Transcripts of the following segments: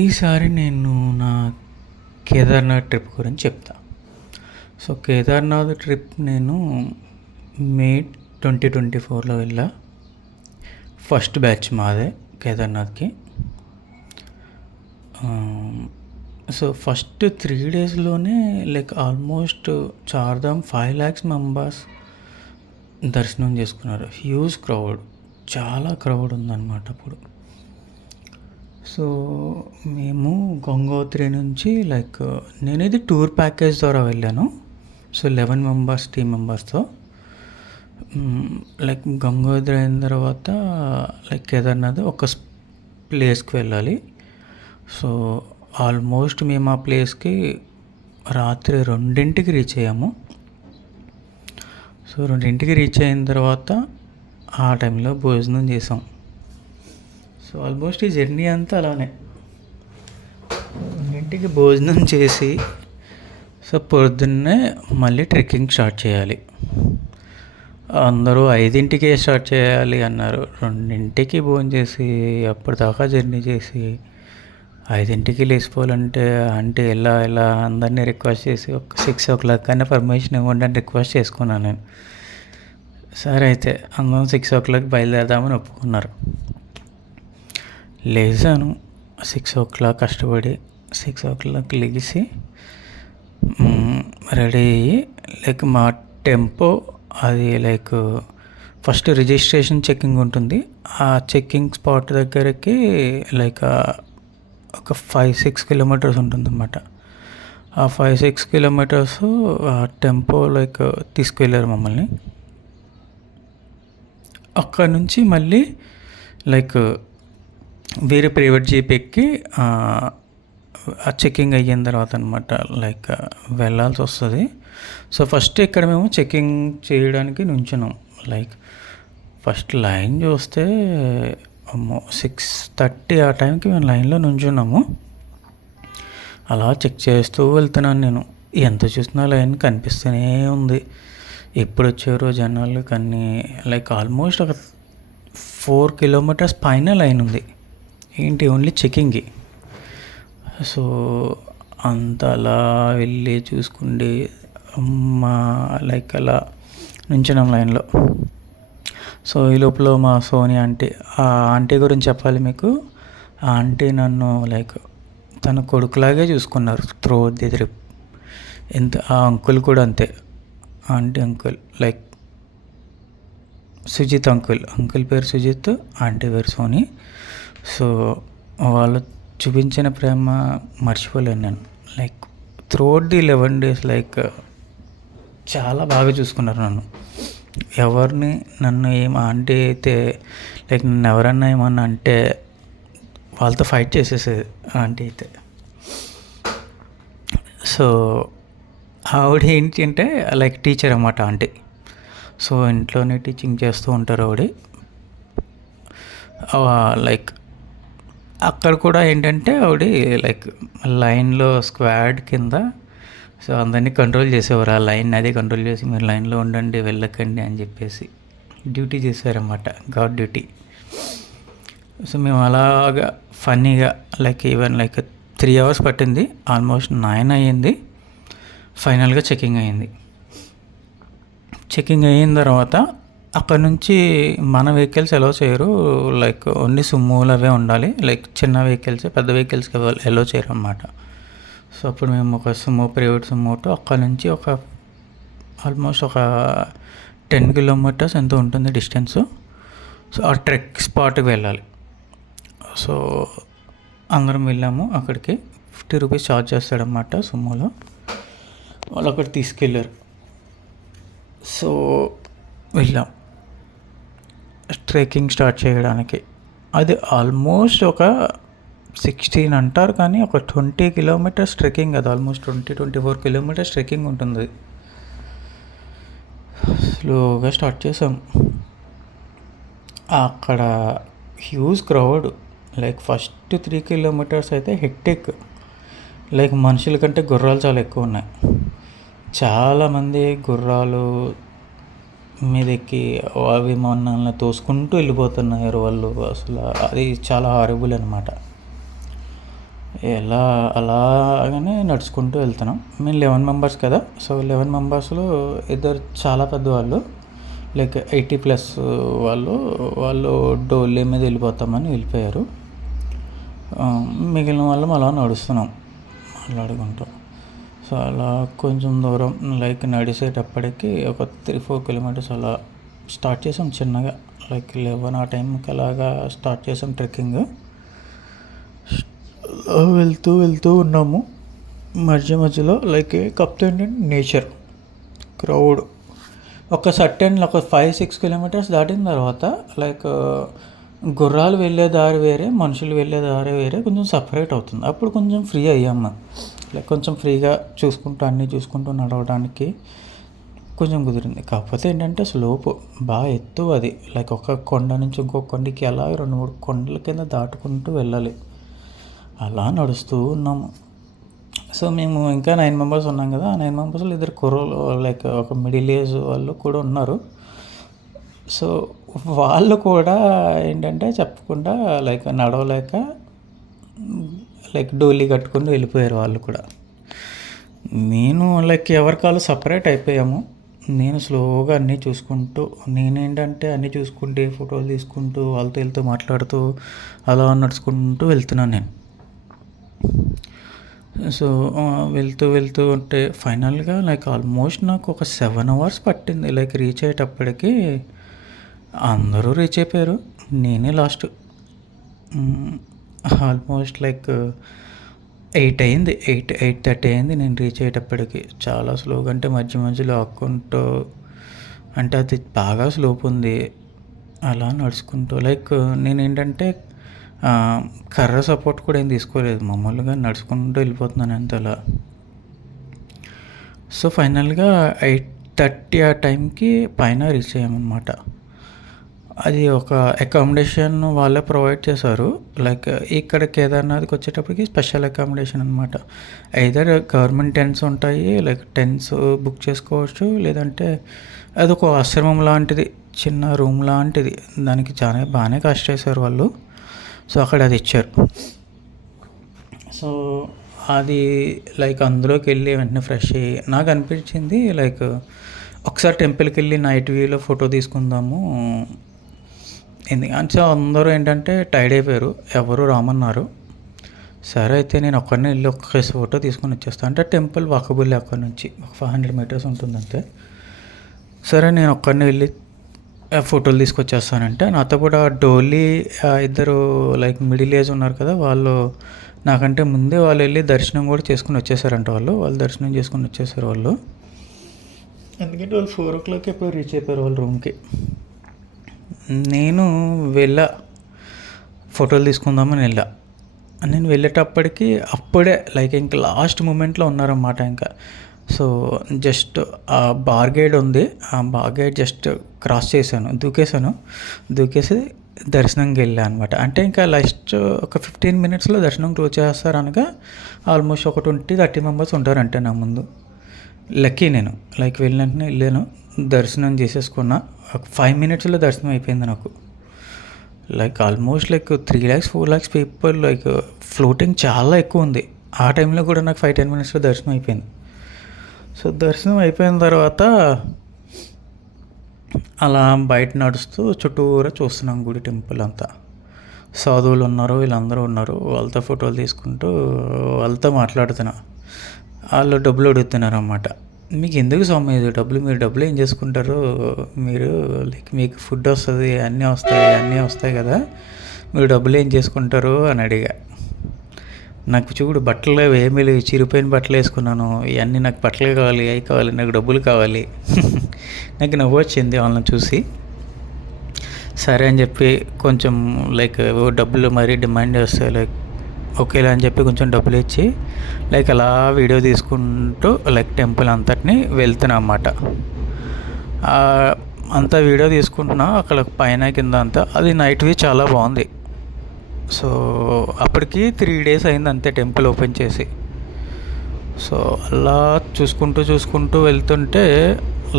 ఈసారి నేను నా కేదార్నాథ్ ట్రిప్ గురించి చెప్తా. సో కేదార్నాథ్ ట్రిప్ నేను మే 2024లో వెళ్ళా. ఫస్ట్ బ్యాచ్ మాదే కేదార్నాథ్కి. సో ఫస్ట్ 3 డేస్లోనే ఆల్మోస్ట్ చార్ధామ్ 5 lakhs మెంబర్స్ దర్శనం చేసుకున్నారు. హ్యూజ్ క్రౌడ్, చాలా క్రౌడ్ ఉందన్నమాట అప్పుడు. సో మేము గంగోత్రి నుంచి నేను ఇది టూర్ ప్యాకేజ్ ద్వారా వెళ్ళాను. సో 11 మెంబర్స్ టీమ్ మెంబర్స్తో గంగోత్రి అయిన తర్వాత కేదార్నాథ్ ఒక ప్లేస్కి వెళ్ళాలి. సో ఆల్మోస్ట్ మేము ఆ ప్లేస్కి రాత్రి 2ంటికి రీచ్ అయ్యాము. సో 2ంటికి రీచ్ అయిన తర్వాత ఆ టైంలో భోజనం చేసాం. సో ఆల్మోస్ట్ ఈ జర్నీ అంతా అలానే 2ంటికి భోజనం చేసి సో పొద్దున్నే మళ్ళీ ట్రెక్కింగ్ స్టార్ట్ చేయాలి. అందరూ 5ంటికే స్టార్ట్ చేయాలి అన్నారు. 2ంటికి భోజనం చేసి అప్పటిదాకా జర్నీ చేసి 5ంటికి లేచిపోవాలంటే అంటే ఎలా అందరినీ రిక్వెస్ట్ చేసి ఒక 6 o'clock కన్నా పర్మిషన్ ఇవ్వండి అని రిక్వెస్ట్ చేసుకున్నాను నేను. సరే అయితే అందరం 6 o'clock బయలుదేరదామని ఒప్పుకున్నారు. లేచాను 6 o'clock కష్టపడి 6 o'clock లేచి రెడీ అయ్యి మా టెంపో అది ఫస్ట్ రిజిస్ట్రేషన్ చెక్కింగ్ ఉంటుంది. ఆ చెక్కింగ్ స్పాట్ దగ్గరికి ఒక 5-6 kilometers ఉంటుందన్నమాట. ఆ 5-6 kilometers ఆ టెంపో తీసుకువెళ్ళారు మమ్మల్ని. అక్కడ నుంచి మళ్ళీ వేరే ప్రైవేట్ జీప్ ఎక్కి ఆ చెక్కింగ్ అయిన తర్వాత అనమాట వెళ్ళాల్సి వస్తుంది. సో ఫస్ట్ ఇక్కడ మేము చెక్కింగ్ చేయడానికి నుంచున్నాం. ఫస్ట్ లైన్ చూస్తే 6:30 ఆ టైంకి మేము లైన్లో నుంచున్నాము. అలా చెక్ చేస్తూ వెళ్తున్నాను నేను. ఎంత చూసినా లైన్ కనిపిస్తూనే ఉంది. ఎప్పుడు వచ్చారో జనాలు, కానీ ఆల్మోస్ట్ ఒక 4 kilometers పైన లైన్ ఉంది. ఏంటి ఓన్లీ చెక్కింగ్కి. సో అంత అలా వెళ్ళి చూసుకుండి అలా నుంచున్నాం లైన్లో. సో ఈ లోపల మా సోని ఆంటీ, ఆ ఆంటీ గురించి చెప్పాలి మీకు. ఆ ఆంటీ నన్ను తన కొడుకులాగే చూసుకున్నారు త్రూ ది ట్రిప్. ఆ అంకుల్ కూడా అంతే. ఆంటీ అంకుల్ సుజిత్ అంకుల్ పేరు సుజిత్, ఆంటీ పేరు సోని. సో వాళ్ళు చూపించిన ప్రేమ మర్చిపోలేను నేను. త్రూఅవుట్ ది 11 days చాలా బాగా చూసుకున్నారు నన్ను. నన్ను ఏం ఆంటీ అయితే నన్ను ఎవరన్నా ఏమన్నా అంటే వాళ్ళతో ఫైట్ చేసేసేది ఆంటీ అయితే. సో ఆవిడ ఏంటి అంటే టీచర్ అన్నమాట ఆంటీ. సో ఇంట్లోనే టీచింగ్ చేస్తూ ఉంటారు ఆవిడ. అక్కడ కూడా ఏంటంటే ఆవిడ లైన్లో స్క్వాడ్ కింద సో అందరినీ కంట్రోల్ చేసేవారు. ఆ లైన్ అదే కంట్రోల్ చేసి మీరు లైన్లో ఉండండి, వెళ్ళకండి అని చెప్పేసి డ్యూటీ చేశారన్నమాట, గాడ్ డ్యూటీ. సో మేము అలాగా ఫన్నీగా ఈవెన్ 3 hours పట్టింది. ఆల్మోస్ట్ 9 అయ్యింది. ఫైనల్గా చెక్కింగ్ అయ్యింది. చెక్కింగ్ అయిన తర్వాత అక్కడ నుంచి మన వెహికల్స్ ఎలో చేయరు. ఓన్లీ సుమోలు అవే ఉండాలి. చిన్న వెహికల్స్, పెద్ద వెహికల్స్కి ఎలో చేయరు అన్నమాట. సో అప్పుడు మేము ఒక ప్రైవేట్ సుమోతో అక్కడ నుంచి ఆల్మోస్ట్ ఒక 10 kilometers ఎంతో ఉంటుంది డిస్టెన్స్. సో ఆ ట్రెక్ స్పాట్కి వెళ్ళాలి. సో అందరం వెళ్ళాము అక్కడికి. 50 rupees ఛార్జ్ చేస్తాడన్నమాట సుమోలో. వాళ్ళు అక్కడ తీసుకెళ్ళారు. సో వెళ్ళాం ట్రెక్కింగ్ స్టార్ట్ చేయడానికి. అది ఆల్మోస్ట్ ఒక 16 అంటారు, కానీ ఒక 20 kilometers ట్రెక్కింగ్. అది ఆల్మోస్ట్ 24 kilometers ట్రెక్కింగ్ ఉంటుంది. స్లోగా స్టార్ట్ చేసాం. అక్కడ హ్యూజ్ క్రౌడ్. ఫస్ట్ 3 kilometers అయితే హెక్టిక్. మనుషుల కంటే గుర్రాలు చాలా ఎక్కువ ఉన్నాయి. చాలామంది గుర్రాలు మీదకి విమానాలను తోసుకుంటూ వెళ్ళిపోతున్నారు వాళ్ళు. అసలు అది చాలా హారబుల్ అనమాట. ఎలా అలాగనే నడుచుకుంటూ వెళ్తున్నాం. మేము 11 మెంబర్స్ కదా. సో 11 మెంబర్స్లో ఇద్దరు చాలా పెద్దవాళ్ళు, లైక్ 80+ వాళ్ళు డోలీ మీద వెళ్ళిపోతామని వెళ్ళిపోయారు. మిగిలిన వాళ్ళం అలా నడుస్తున్నాం మాట్లాడుకుంటాం. సో అలా కొంచెం దూరం లైక్ నడిచేటప్పటికి ఒక 3-4 కిలోమీటర్స్ అలా స్టార్ట్ చేసాం చిన్నగా. లైక్ 11 ఆ టైంకి అలాగా స్టార్ట్ చేసాం ట్రెక్కింగ్. వెళ్తూ ఉన్నాము. మధ్యలో లైక్ కాకపోతే ఏంటంటే నేచర్, క్రౌడ్ ఒక 5-6 కిలోమీటర్స్ దాటిన తర్వాత లైక్ గుర్రాలు వెళ్ళే దారి వేరే, మనుషులు వెళ్ళే దారి వేరే, కొంచెం సపరేట్ అవుతుంది. అప్పుడు కొంచెం ఫ్రీ అయ్యాము. లైక్ కొంచెం ఫ్రీగా అన్నీ చూసుకుంటూ నడవడానికి కొంచెం కుదిరింది. కాకపోతే ఏంటంటే స్లోపు బాగా ఎత్తు అది. లైక్ ఒక కొండ నుంచి ఇంకొక కొండకి అలా 2-3 కొండల కింద దాటుకుంటూ వెళ్ళాలి. అలా నడుస్తూ ఉన్నాము. సో మేము ఇంకా 9 మెంబర్స్ ఉన్నాం కదా. ఆ 9 మెంబర్స్లో 2 కుర్రోళ్ళు, లైక్ ఒక మిడిల్ ఏజ్ వాళ్ళు కూడా ఉన్నారు. సో వాళ్ళు కూడా ఏంటంటే చెప్పకుండా లైక్ నడవలేక లైక్ డోలీ కట్టుకొని వెళ్ళిపోయారు వాళ్ళు కూడా. నేను లైక్ ఎవరి కాళ్ళు సపరేట్ అయిపోయాము. నేను స్లోగా అన్నీ చూసుకుంటూ, నేనేంటంటే అన్నీ చూసుకుంటూ ఫోటోలు తీసుకుంటూ వాళ్ళతో మాట్లాడుతూ అలా నడుచుకుంటూ వెళ్తున్నాను నేను. సో వెళ్తూ ఉంటే ఫైనల్గా లైక్ ఆల్మోస్ట్ నాకు ఒక 7 hours పట్టింది. లైక్ రీచ్ అయ్యేటప్పటికి అందరూ రీచ్ అయిపోయారు, నేనే లాస్ట్. ఆల్మోస్ట్ లైక్ 8 అయింది, 8:30 అయింది నేను రీచ్ అయ్యేటప్పటికి. చాలా స్లోగా, అంటే మధ్యలో ఆక్కుంటూ, అంటే అది బాగా స్లోప్ ఉంది. అలా నడుచుకుంటూ లైక్ నేనేంటంటే కర్ర సపోర్ట్ కూడా ఏం తీసుకోలేదు, మామూలుగా నడుచుకుంటూ వెళ్ళిపోతున్నాను అంత అలా. సో ఫైనల్గా 8:30 ఆ టైంకి పైన రీచ్ అయ్యామన్నమాట. అది ఒక అకామిడేషన్ వాళ్ళే ప్రొవైడ్ చేశారు. లైక్ ఇక్కడ కేదార్నాథ్కి వచ్చేటప్పటికి స్పెషల్ అకామిడేషన్ అనమాట. ఐదర్ గవర్నమెంట్ టెంట్స్ ఉంటాయి, లైక్ టెంట్స్ బుక్ చేసుకోవచ్చు, లేదంటే అదొక ఆశ్రమం లాంటిది, చిన్న రూమ్ లాంటిది. దానికి చాలా బాగానే కాస్ట్ చేశారు వాళ్ళు. సో అక్కడ అది ఇచ్చారు. సో అది లైక్ అందులోకి వెళ్ళి వెంటనే ఫ్రెష్ అయ్యి నాకు అనిపించింది లైక్ ఒకసారి టెంపుల్కి వెళ్ళి నైట్ వ్యూలో ఫోటో తీసుకుందాము. ఎందుకంటే అందరూ ఏంటంటే టైర్డ్ అయిపోయారు, ఎవరు రామన్నారు. సరే అయితే నేను ఒక్కడినే వెళ్ళి ఒక్క ఫోటో తీసుకొని వచ్చేస్తాను. అంటే టెంపుల్ వాకబుల్ అక్కడి నుంచి ఒక 500 meters ఉంటుంది అంతే. సరే నేను ఒక్కడినే వెళ్ళి ఫోటోలు తీసుకొచ్చేస్తానంటే నాతో కూడా డోలీ 2 లైక్ మిడిల్ ఏజ్ ఉన్నారు కదా, వాళ్ళు నాకంటే ముందే వాళ్ళు వెళ్ళి దర్శనం కూడా చేసుకుని వచ్చేసారంట. వాళ్ళు దర్శనం చేసుకుని వచ్చేసారు వాళ్ళు. ఎందుకంటే వాళ్ళు 4 o'clock ఎప్పుడు రీచ్ అయిపోయారు వాళ్ళ రూమ్కి. నేను ఫోటోలు తీసుకుందామని నేను వెళ్ళేటప్పటికి అప్పుడే లైక్ ఇంకా లాస్ట్ మూమెంట్లో ఉన్నారన్నమాట ఇంకా. సో జస్ట్ ఆ బార్ గేట్ ఉంది, ఆ బార్ గేట్ జస్ట్ క్రాస్ చేశాను, దూకేసి దర్శనంకి వెళ్ళాను అనమాట. అంటే ఇంకా లాస్ట్ ఒక 15 minutesలో దర్శనం క్లోజ్ చేస్తారు అనగా ఆల్మోస్ట్ ఒక 20-30 members ఉంటారంటే నా ముందు. లక్కీ నేను లైక్ వెళ్ళినట్టునే వెళ్ళాను, దర్శనం చేసేసుకున్నా. ఒక 5 minutesలో దర్శనం అయిపోయింది నాకు. Like almost like 3 lakhs 4 lakhs people, like floating చాలా ఎక్కువ ఉంది. ఆ టైంలో కూడా నాకు 5-10 minutesలో దర్శనం అయిపోయింది. సో దర్శనం అయిపోయిన తర్వాత అలా బయట నడుస్తూ చుట్టూరా చూస్తున్నాం గుడి, టెంపుల్ అంతా. సాధువులు ఉన్నారు, వీళ్ళందరూ ఉన్నారు. వాళ్ళతో ఫోటోలు తీసుకుంటూ వాళ్ళతో మాట్లాడుతున్నా. వాళ్ళు డబ్బులు అడుగుతున్నారు అన్నమాట. మీకు ఎందుకు స్వామి డబ్బులు, మీరు డబ్బులు ఏం చేసుకుంటారు, మీరు లైక్ మీకు ఫుడ్ వస్తుంది, అన్నీ వస్తాయి కదా, మీరు డబ్బులు ఏం చేసుకుంటారు అని అడిగా. నాకు చూడు బట్టలు ఏమీ లేవు, చిరిపోయిన బట్టలు వేసుకున్నాను, ఇవన్నీ నాకు బట్టలు కావాలి, అవి కావాలి, నాకు డబ్బులు కావాలి. నాకు నవ్వు వచ్చింది వాళ్ళని చూసి. సరే అని చెప్పి కొంచెం లైక్ డబ్బులు మరీ డిమాండ్ చేస్తే లైక్ ఓకేలా అని చెప్పి కొంచెం డబ్బులు ఇచ్చి లైక్ అలా వీడియో తీసుకుంటూ లైక్ టెంపుల్ అంతటిని వెళ్తున్నా అన్నమాట. అంతా వీడియో తీసుకుంటున్నా అక్కడ పైన కింద అంతా. అది నైట్ వ్యూ చాలా బాగుంది. సో అప్పటికి 3 days అయింది అంతే టెంపుల్ ఓపెన్ చేసి. సో అలా చూసుకుంటూ వెళ్తుంటే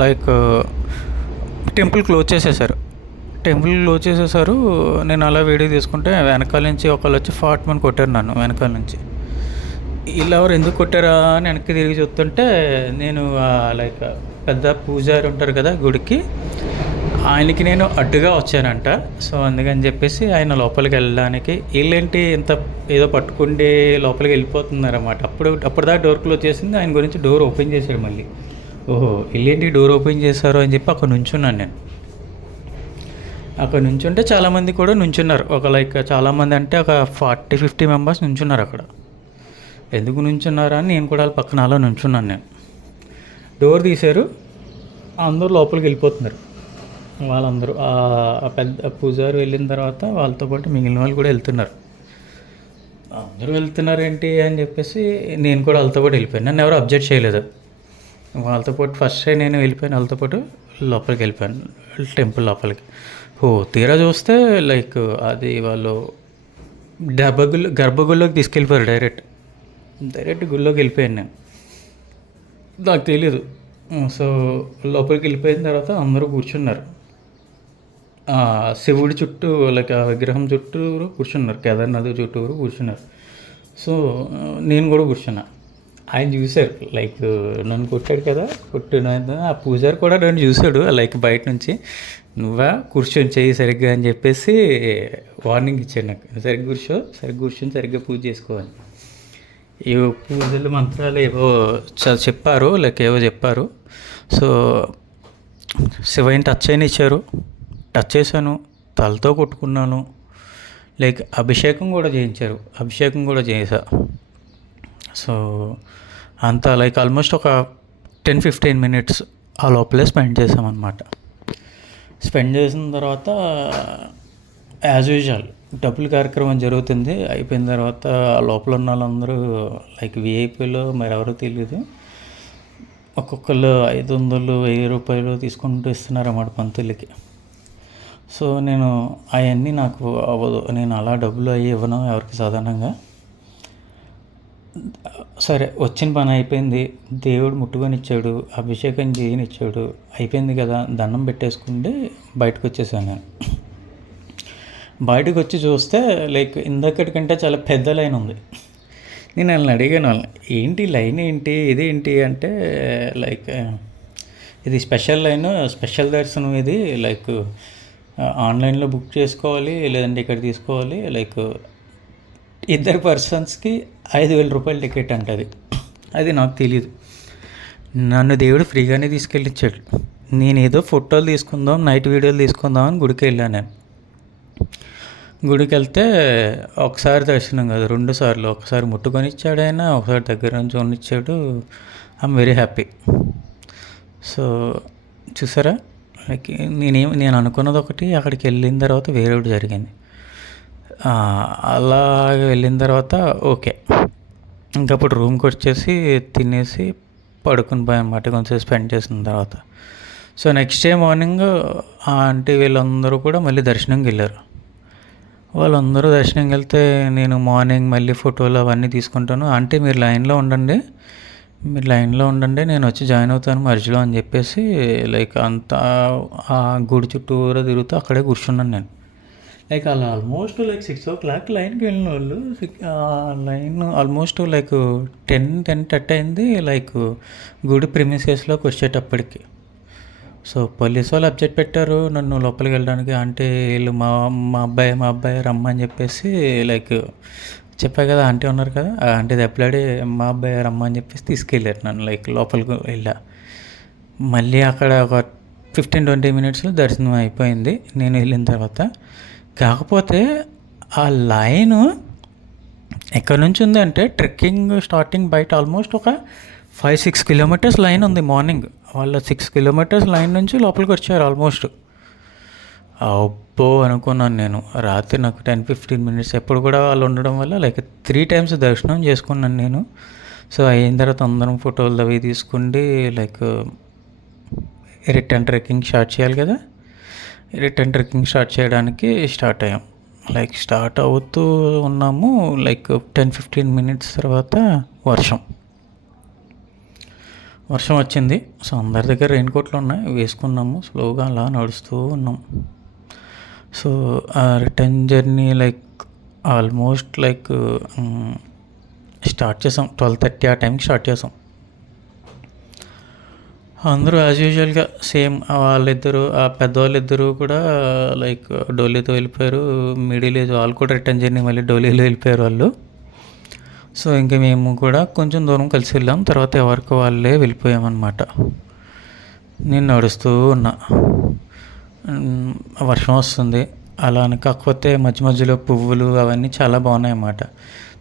లైక్ టెంపుల్ క్లోజ్ చేసేసారు. నేను అలా వీడియో తీసుకుంటే వెనకాల నుంచి ఒకళ్ళు వచ్చి ఫాట్మని కొట్టారు నన్ను వెనకాల నుంచి. వీళ్ళెవరు ఎందుకు కొట్టారా అని వెనక్కి తిరిగి చూస్తుంటే నేను లైక్ పెద్ద పూజారి ఉంటారు కదా గుడికి, ఆయనకి నేను అడ్డుగా వచ్చానంట. సో అందుకని చెప్పేసి ఆయన లోపలికి వెళ్ళడానికి, వీళ్ళేంటి ఇంత ఏదో పట్టుకుంటే లోపలికి వెళ్ళిపోతున్నారన్నమాట. అప్పుడుదాకా డోర్ క్లోజ్ చేసింది, ఆయన గురించి డోర్ ఓపెన్ చేశాడు మళ్ళీ. ఓహో వీళ్ళేంటి డోర్ ఓపెన్ చేశారు అని చెప్పి అక్కడ నుంచున్నాను నేను. అక్కడ నుంచుంటే చాలామంది కూడా నుంచున్నారు, ఒక లైక్ చాలామంది అంటే ఒక 40-50 మెంబర్స్ నుంచున్నారు అక్కడ. ఎందుకు నుంచున్నారా అని నేను కూడా వాళ్ళ పక్కన అలా నుంచున్నాను నేను. డోర్ తీశారు, అందరూ లోపలికి వెళ్ళిపోతున్నారు. వాళ్ళందరూ ఆ పెద్ద పూజారి వెళ్ళిన తర్వాత వాళ్ళతో పాటు మిగిలిన వాళ్ళు కూడా వెళ్తున్నారు. అందరూ వెళ్తున్నారు ఏంటి అని చెప్పేసి నేను కూడా వాళ్ళతో పాటు వెళ్ళిపోయాను. నన్ను ఎవరు అబ్జెక్ట్ చేయలేదు. వాళ్ళతో పాటు ఫస్ట్ నేను వెళ్ళిపోయాను, వాళ్ళతో పాటు లోపలికి వెళ్ళిపోయాను టెంపుల్ లోపలికి. తీరా చూస్తే లైక్ అది వాళ్ళు గర్భగుడిలోకి తీసుకెళ్ళిపోయారు. డైరెక్ట్ గుడిలోకి వెళ్ళిపోయాను నేను, నాకు తెలీదు. సో లోపలికి వెళ్ళిపోయిన తర్వాత అందరూ కూర్చున్నారు, శివుడి చుట్టూ లైక్ ఆ విగ్రహం చుట్టూరు కూర్చున్నారు, కేదార్నాథ్ చుట్టూరు కూర్చున్నారు. సో నేను కూడా కూర్చున్నా. ఆయన చూశారు, లైక్ నన్ను కొట్టాడు కదా, కొట్టిన ఆ పూజారి కూడా నన్ను చూశాడు లైక్ బయట నుంచి. నువ్వా కూర్చొని చెయ్యి సరిగ్గా అని చెప్పేసి వార్నింగ్ ఇచ్చాడు నాకు. సరిగ్గా కూర్చొని సరిగ్గా పూజ చేసుకోవాలి. ఏవో పూజలు మంత్రాలు ఏవో చెప్పారు, లైక్ ఏవో చెప్పారు. సో శివయ్యని టచ్ చేశాను, తలతో కొట్టుకున్నాను. లైక్ అభిషేకం కూడా చేశా. సో అంతా లైక్ ఆల్మోస్ట్ ఒక 10-15 మినిట్స్ ఆ లోపలే స్పెండ్ చేసామన్నమాట. స్పెండ్ చేసిన తర్వాత యాజ్ యూజువల్ డబ్బుల కార్యక్రమం జరుగుతుంది. అయిపోయిన తర్వాత లోపల ఉన్న వాళ్ళందరూ లైక్ విఐపీలో మరి ఎవరో తెలియదు, ఒక్కొక్కరు 500-1000 రూపాయలు తీసుకుంటూ ఇస్తున్నారు అన్నమాట పంతులకి. సో నేను అవన్నీ నాకు అవ్వదు, నేను అలా డబ్బులు అవి ఇవ్వను ఎవరికి సాధారణంగా. సరే వచ్చిన పని అయిపోయింది, దేవుడు ముట్టుకొని ఇచ్చాడు, అభిషేకం చేయనిచ్చాడు, అయిపోయింది కదా, దండం పెట్టేసుకుంటే బయటకు వచ్చేసాను నేను. బయటకు వచ్చి చూస్తే లైక్ ఇందక్కడికంటే చాలా పెద్ద లైన్ ఉంది. నేను వాళ్ళని అడిగాను, ఏంటి లైన్ ఏంటి ఇదేంటి అంటే, లైక్ ఇది స్పెషల్ లైన్, స్పెషల్ దర్శనం ఇది, లైక్ ఆన్లైన్లో బుక్ చేసుకోవాలి లేదంటే ఇక్కడ తీసుకోవాలి, లైక్ 2 పర్సన్స్కి 5,000 రూపాయల టికెట్ అంటది. అది నాకు తెలియదు. నన్ను దేవుడు ఫ్రీగానే తీసుకెళ్ళిచ్చాడు. నేనేదో ఫోటోలు తీసుకుందాం, నైట్ వీడియోలు తీసుకుందాం అని గుడికి వెళ్ళాను నేను. గుడికి వెళ్తే ఒకసారి దర్శనం కాదు, 2 సార్లు. ఒకసారి ముట్టుకొని ఇచ్చాడు ఆయన, ఒకసారి దగ్గర నుంచి కొనిచ్చాడు. I'm very happy. సో చూసారా, లైక్ నేను అనుకున్నది ఒకటి, అక్కడికి వెళ్ళిన తర్వాత వేరే ఒకటి జరిగింది. అలాగే వెళ్ళిన తర్వాత ఓకే, ఇంకప్పుడు రూమ్కి వచ్చేసి తినేసి పడుకుని పోయానమాట కొంచెం స్పెండ్ చేసిన తర్వాత. So next day morning aunty వీళ్ళందరూ కూడా మళ్ళీ దర్శనంకి వెళ్ళారు. వాళ్ళందరూ దర్శనంకి వెళ్తే నేను మార్నింగ్ మళ్ళీ ఫోటోలు అవన్నీ తీసుకుంటాను. ఆంటీ మీరు లైన్లో ఉండండి, నేను వచ్చి జాయిన్ అవుతాను మధ్యలో అని చెప్పేసి లైక్ అంతా ఆ గుడి చుట్టూరా తిరుగుతూ అక్కడే కూర్చున్నాను నేను. లైక్ అలా ఆల్మోస్ట్ లైక్ 6 o'clock లైన్కి వెళ్ళిన వాళ్ళు, లైన్ ఆల్మోస్ట్ లైక్ 10-10:30 అయింది లైక్ గుడి ప్రిమిసెస్లోకి వచ్చేటప్పటికి. సో పోలీసు వాళ్ళు అబ్జెక్ట్ పెట్టారు నన్ను లోపలికి వెళ్ళడానికి. అంటే వీళ్ళు మా అబ్బాయి రమ్మని చెప్పేసి లైక్ చెప్పా కదా, ఆంటీ ఉన్నారు కదా, ఆ ఆంటీ దెబ్బలాడి మా అబ్బాయి రమ్మని చెప్పేసి తీసుకెళ్ళారు నన్ను. లైక్ లోపలికి వెళ్ళా. మళ్ళీ అక్కడ ఒక 15-20 మినిట్స్లో దర్శనం అయిపోయింది నేను వెళ్ళిన తర్వాత. కాకపోతే ఆ లైను ఎక్కడి నుంచి ఉంది అంటే, ట్రెక్కింగ్ స్టార్టింగ్ బయట ఆల్మోస్ట్ ఒక 5-6 కిలోమీటర్స్ లైన్ ఉంది. మార్నింగ్ వాళ్ళ 6 కిలోమీటర్స్ లైన్ నుంచి లోపలికి వచ్చారు ఆల్మోస్ట్. అబ్బో అనుకున్నాను నేను. రాత్రి నాకు 10-15 మినిట్స్ ఎప్పుడు కూడా వాళ్ళు ఉండడం వల్ల లైక్ 3 times దర్శనం చేసుకున్నాను నేను. సో అయిన తర్వాత అందరం ఫోటోలు అవి తీసుకుండి లైక్ రిటర్న్ ట్రెక్కింగ్ స్టార్ట్ చేయాలి కదా. రిటర్న్ ట్రెక్కింగ్ స్టార్ట్ చేయడానికి స్టార్ట్ అయ్యాం. లైక్ స్టార్ట్ అవుతూ ఉన్నాము. లైక్ 10-15 మినిట్స్ తర్వాత వర్షం వచ్చింది. సో అందరి దగ్గర రెయిన్ కోట్లు ఉన్నాయి, వేసుకున్నాము. స్లోగా అలా నడుస్తూ ఉన్నాం. సో ఆ return journey like almost like start చేసాం. 12:30 ఆ టైంకి స్టార్ట్ చేసాం. అందరూ యాజ్ యూజువల్గా సేమ్ వాళ్ళిద్దరు, ఆ పెద్దవాళ్ళిద్దరూ కూడా లైక్ డోలీతో వెళ్ళిపోయారు. మిడిల్ ఏజ్ వాళ్ళు కూడా రిటర్న్ జర్నీ మళ్ళీ డోలీలో వెళ్ళిపోయారు వాళ్ళు. సో ఇంకా మేము కూడా కొంచెం దూరం కలిసి వెళ్ళాం. తర్వాత ఎవరికి వాళ్ళే వెళ్ళిపోయామన్నమాట. నేను నడుస్తూ ఉన్నా, వర్షం వస్తుంది అలా అని. కాకపోతే మధ్య మధ్యలో పువ్వులు అవన్నీ చాలా బాగున్నాయి అన్నమాట.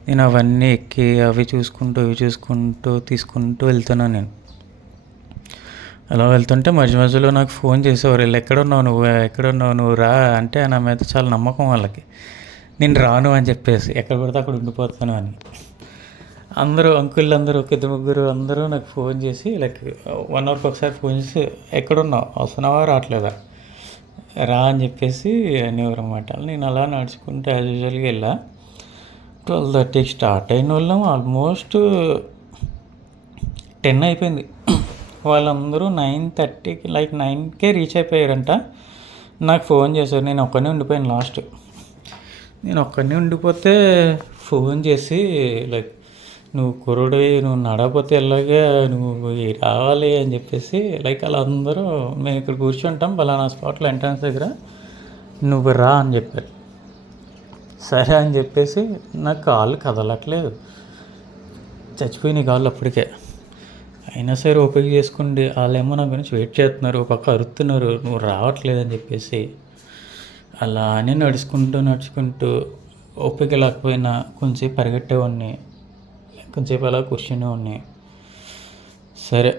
నేను అవన్నీ ఎక్కి అవి చూసుకుంటూ ఇవి చూసుకుంటూ తీసుకుంటూ వెళ్తున్నాను. నేను అలా వెళ్తుంటే మధ్య మధ్యలో నాకు ఫోన్ చేసేవారు, వీళ్ళు ఎక్కడున్నావు నువ్వు రా అంటే. నా మీద చాలా నమ్మకం వాళ్ళకి, నేను రాను అని చెప్పేసి ఎక్కడ పడితే అక్కడ ఉండిపోతాను అని. అందరూ అంకుళ్ళు అందరూ ఒక ఇద్దరు ముగ్గురు అందరూ నాకు ఫోన్ చేసి లైక్ 1 అవర్కి ఒకసారి ఫోన్ చేసి ఎక్కడున్నావు, వస్తున్నావా రావట్లేదా, రా అని చెప్పేసి అనేవారు అన్నమాట. నేను అలా నడుచుకుంటే యాజ్ యూజువల్గా వెళ్ళా. 12:30కి స్టార్ట్ అయిన వాళ్ళం ఆల్మోస్ట్ 10 అయిపోయింది. వాళ్ళందరూ 9:30కి లైక్ 9కే రీచ్ అయిపోయారంట. నాకు ఫోన్ చేశారు, నేను ఒక్కనే ఉండిపోయాను లాస్ట్. నేను ఒక్కనే ఉండిపోతే ఫోన్ చేసి లైక్ నువ్వు కుర్రోడివి, నువ్వు నడకపోతే ఎలాగే, నువ్వు రావాలి అని చెప్పేసి లైక్ వాళ్ళందరూ మేము ఇక్కడ కూర్చుంటాం పలానా స్పాట్లో ఎంట్రన్స్ దగ్గర, నువ్వు రా అని చెప్పారు. సరే అని చెప్పేసి నాకు కాళ్ళు కదలట్లేదు, చచ్చిపోయినాయి కాళ్ళు అప్పటికే. అయినా సరే ఓపిక చేసుకోండి, వాళ్ళేమో నా గురించి వెయిట్ చేస్తున్నారు, ఒక పక్క అరుస్తున్నారు నువ్వు రావట్లేదు అని చెప్పేసి. అలానే నడుచుకుంటూ ఓపిక లేకపోయినా కొంచెంసేపు పరిగెట్టేవాడిని, కొంచెంసేపు అలా కూర్చునేవాడిని. సరే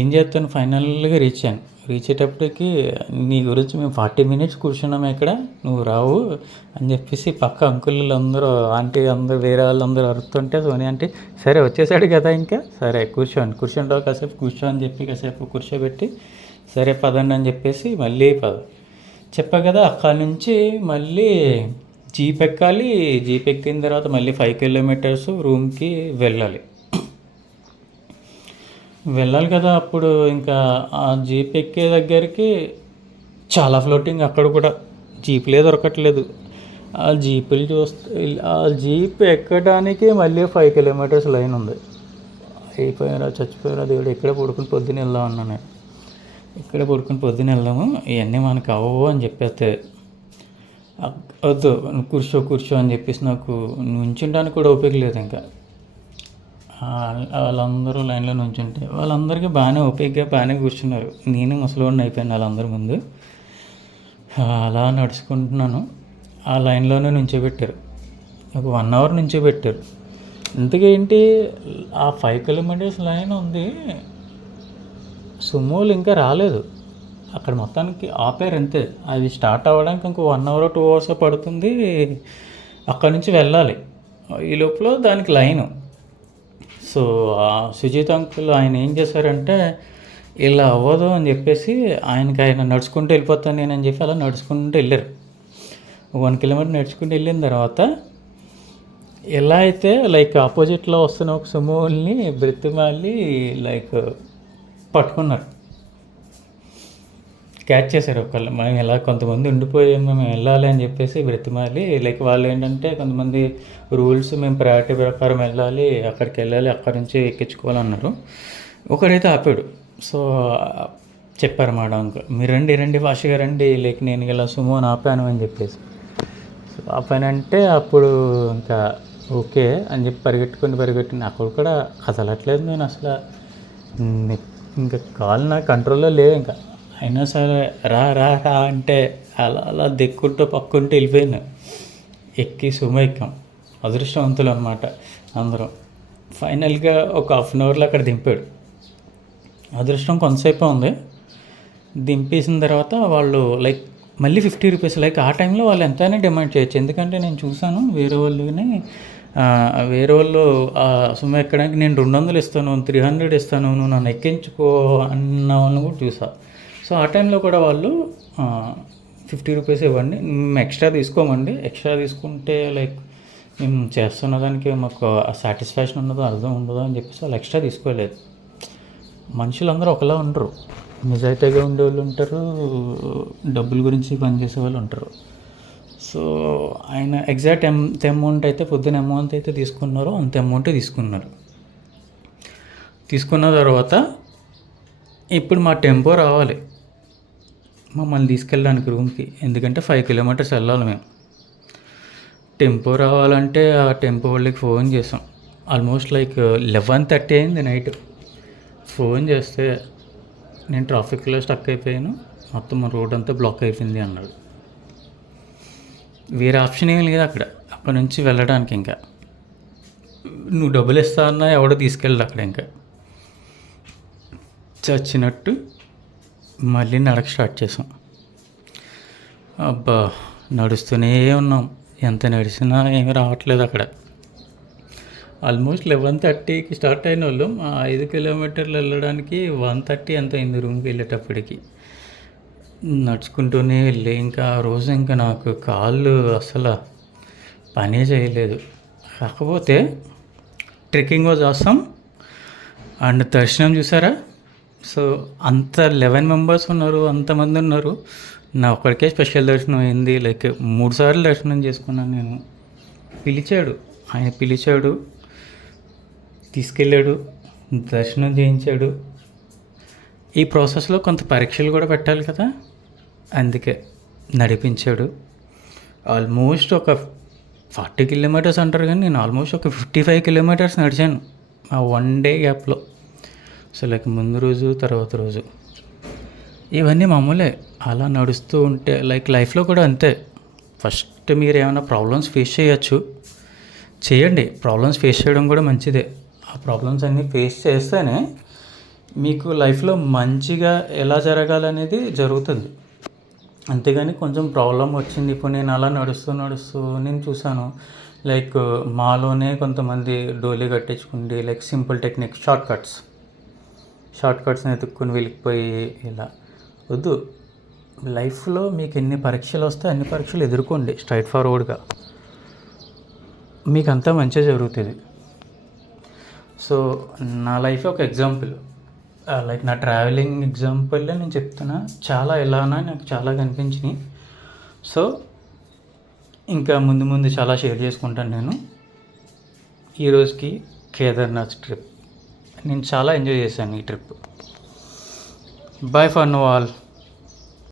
ఏం చేస్తాను, ఫైనల్గా రీచ్ అయ్యేటప్పటికి నీ గురించి మేము 40 minutes కూర్చున్నాము ఇక్కడ, నువ్వు రావు అని చెప్పేసి పక్క అంకుళ్ళు అందరూ ఆంటీ అందరూ వేరే వాళ్ళందరూ అరుస్తుంటే సోని ఆంటీ సరే వచ్చేసాడు కదా ఇంకా సరే కూర్చోండి కాసేపు కూర్చో అని చెప్పి కాసేపు కూర్చోబెట్టి సరే పదండి అని చెప్పేసి మళ్ళీ చెప్పా కదా. అక్కడి నుంచి మళ్ళీ జీప్ ఎక్కాలి. జీప్ ఎక్కిన తర్వాత మళ్ళీ 5 kilometers రూమ్కి వెళ్ళాలి కదా. అప్పుడు ఇంకా ఆ జీప్ ఎక్కే దగ్గరికి చాలా ఫ్లోటింగ్, అక్కడ కూడా జీప్లే దొరకట్లేదు. ఆ జీప్ ఎక్కడానికి మళ్ళీ 5 kilometers లైన్ ఉంది. చచ్చిపోయారా దేవుడు, ఇక్కడే పడుకుని పొద్దున్న వెళ్దాం అన్నా నేను. వెళ్దాము, ఇవన్నీ మనకు అవ్వవు అని చెప్పేస్తే వద్దు కూర్చో అని చెప్పేసి నాకు నుంచుంటానికి కూడా ఓపిక లేదు. ఇంకా వాళ్ళందరూ లైన్లో నుంచుంటే వాళ్ళందరికీ బాగానే కూర్చున్నారు. నేను ముసలివాడిని అయిపోయాను వాళ్ళందరి ముందు. అలా నడుచుకుంటున్నాను, ఆ లైన్లోనే నుంచోబెట్టారు. ఒక 1 hour నుంచోబెట్టారు. ఇంతకేంటి ఆ 5 kilometers లైన్ ఉంది, సుమోలు ఇంకా రాలేదు అక్కడ, మొత్తానికి ఆపారు అంతే. అది స్టార్ట్ అవ్వడానికి ఇంకో 1 hour 2 hours పడుతుంది, అక్కడి నుంచి వెళ్ళాలి. ఈ లోపల దానికి లైను. సో సుజిత్ అంకుల్ ఆయన ఏం చేశారంటే ఇలా అవ్వదు అని చెప్పేసి ఆయన నడుచుకుంటూ వెళ్ళిపోతాను నేను అని చెప్పి అలా నడుచుకుంటూ వెళ్ళారు. 1 kilometer నడుచుకుంటూ వెళ్ళిన తర్వాత ఎలా అయితే లైక్ ఆపోజిట్లో వస్తున్న ఒక సుమోల్ని బ్రతిమాలి లైక్ పట్టుకున్నారు, క్యాచ్ చేశారు ఒకళ్ళు. మేము ఎలా కొంతమంది ఉండిపోయాము, మేము వెళ్ళాలి అని చెప్పేసి బ్రతిమాలి లైక్ వాళ్ళు ఏంటంటే కొంతమంది రూల్స్ మేము ప్రయారిటీ ప్రకారం వెళ్ళాలి, అక్కడికి వెళ్ళాలి, అక్కడి నుంచి ఎక్కించుకోవాలన్నారు. ఒకడైతే ఆపాడు. సో చెప్పారు మేడం అంకుల్, మీరు రండి ఫాస్ట్గా రండి, లైక్ నేను ఇలా సుమోని ఆపాను అని చెప్పేసి. సో ఆపానంటే అప్పుడు ఇంకా ఓకే అని చెప్పి పరిగెట్టుకుని అక్కడ కూడా కదలట్లేదు నేను అసలు. ఇంకా కాలు నా కంట్రోల్లో లేవు ఇంకా. అయినా సరే రా అంటే అలా దిక్కుంటూ పక్కుంటూ వెళ్ళిపోయాను. ఎక్కి సుమో ఎక్కాం. అదృష్టవంతులు అనమాట అందరం. ఫైనల్గా ఒక 1/2 hourలో అక్కడ దింపాడు. అదృష్టం కొంతసేపు ఉంది. దింపేసిన తర్వాత వాళ్ళు లైక్ మళ్ళీ 50 rupees, లైక్ ఆ టైంలో వాళ్ళు ఎంతైనా డిమాండ్ చేయొచ్చు. ఎందుకంటే నేను చూసాను వేరే వాళ్ళు సుమో ఎక్కడానికి నేను 200 ఇస్తాను, 300 ఇస్తాను, నువ్వు నన్ను ఎక్కించుకో అన్న వాళ్ళని కూడా చూసా. సో ఆ టైంలో కూడా వాళ్ళు 50 rupees ఇవ్వండి, మేము ఎక్స్ట్రా తీసుకోమండి, ఎక్స్ట్రా తీసుకుంటే లైక్ మేము చేస్తున్న దానికి మాకు సాటిస్ఫాక్షన్ ఉండదు, అర్థం ఉండదు అని చెప్పేసి వాళ్ళు ఎక్స్ట్రా తీసుకోలేదు. మనుషులందరూ ఒకలా ఉండరు, నిజాయితీగా ఉండేవాళ్ళు ఉంటారు, డబ్బుల గురించి పనిచేసే వాళ్ళు ఉంటారు. సో ఆయన ఎగ్జాక్ట్ ఎంత అమౌంట్ అయితే పొద్దున అమౌంట్ అయితే తీసుకున్నారో అంత అమౌంటే తీసుకున్నారు. తీసుకున్న తర్వాత ఇప్పుడు మా టెంపో రావాలి మమ్మల్ని తీసుకెళ్ళడానికి రూమ్కి. ఎందుకంటే 5 కిలోమీటర్స్ వెళ్ళాలి మేము. టెంపో రావాలంటే ఆ టెంపో వాళ్ళకి ఫోన్ చేసాం. ఆల్మోస్ట్ లైక్ 11:30 అయింది నైట్. ఫోన్ చేస్తే నేను ట్రాఫిక్లో స్టక్ అయిపోయాను, మొత్తం రోడ్ అంతా బ్లాక్ అయిపోయింది అన్నాడు. వేరే ఆప్షన్ ఏమీ లేదు అక్కడ నుంచి వెళ్ళడానికి. ఇంకా నువ్వు డబ్బులు ఇస్తా అన్నా ఎవడో తీసుకెళ్ళడు అక్కడ. ఇంకా చచ్చినట్టు మళ్ళీ నడక స్టార్ట్ చేసాం. అబ్బా నడుస్తూనే ఉన్నాం, ఎంత నడిచినా ఏమీ రావట్లేదు అక్కడ. ఆల్మోస్ట్ 11:30కి స్టార్ట్ అయిన వాళ్ళు 5 కిలోమీటర్లు వెళ్ళడానికి 1:30 ఎంత అయింది రూమ్కి వెళ్ళేటప్పటికి. నడుచుకుంటూనే వెళ్ళి ఇంకా ఆ రోజు ఇంకా నాకు కాళ్ళు అసలు పనే చేయలేదు. కాకపోతే ట్రెక్కింగ్ వాజ్ ఆసమ్ అండ్ దర్శనం చూసారా. సో అంత 11 మెంబర్స్ ఉన్నారు, అంతమంది ఉన్నారు, నా ఒక్కడికే స్పెషల్ దర్శనం అయింది. లైక్ 3 సార్లు దర్శనం చేసుకున్నాను నేను. ఆయన పిలిచాడు, తీసుకెళ్ళాడు, దర్శనం చేయించాడు. ఈ ప్రాసెస్లో కొంత పరీక్షలు కూడా పెట్టాలి కదా, అందుకే నడిపించాడు. ఆల్మోస్ట్ ఒక 40 కిలోమీటర్స్ అంటారు కానీ నేను ఆల్మోస్ట్ ఒక 55 కిలోమీటర్స్ నడిచాను ఆ 1 డే గ్యాప్లో. సో లైక్ ముందు రోజు తర్వాత రోజు ఇవన్నీ మామూలే. అలా నడుస్తూ ఉంటే లైక్ లైఫ్లో కూడా అంతే. ఫస్ట్ మీరు ఏమైనా ప్రాబ్లమ్స్ ఫేస్ చేయండి. ప్రాబ్లమ్స్ ఫేస్ చేయడం కూడా మంచిదే. ఆ ప్రాబ్లమ్స్ అన్నీ ఫేస్ చేస్తేనే మీకు లైఫ్లో మంచిగా ఎలా జరగాలనేది జరుగుతుంది. అంతేగాని కొంచెం ప్రాబ్లం వచ్చింది, ఇప్పుడు నేను అలా నడుస్తూ నేను చూశాను లైక్ మాలోనే కొంతమంది డోలీ కట్టించుకుండి లైక్ సింపుల్ టెక్నిక్ షార్ట్ కట్స్ని ఎత్తుక్కుని వెళ్ళిపోయి ఇలా వద్దు. లైఫ్లో మీకు ఎన్ని పరీక్షలు వస్తే అన్ని పరీక్షలు ఎదుర్కోండి స్ట్రైట్ ఫార్వర్డ్గా, మీకు అంతా మంచిగా జరుగుతుంది. సో నా లైఫ్ ఒక ఎగ్జాంపుల్, లైక్ నా ట్రావెలింగ్ ఎగ్జాంపుల్లో నేను చెప్తున్నా. చాలా ఎలానా నాకు చాలా కనిపించినాయి. సో ఇంకా ముందు చాలా షేర్ చేసుకుంటాను నేను. ఈరోజుకి కేదార్నాథ్ ట్రిప్ నేను చాలా ఎంజాయ్ చేశాను ఈ trip. Bye for now all.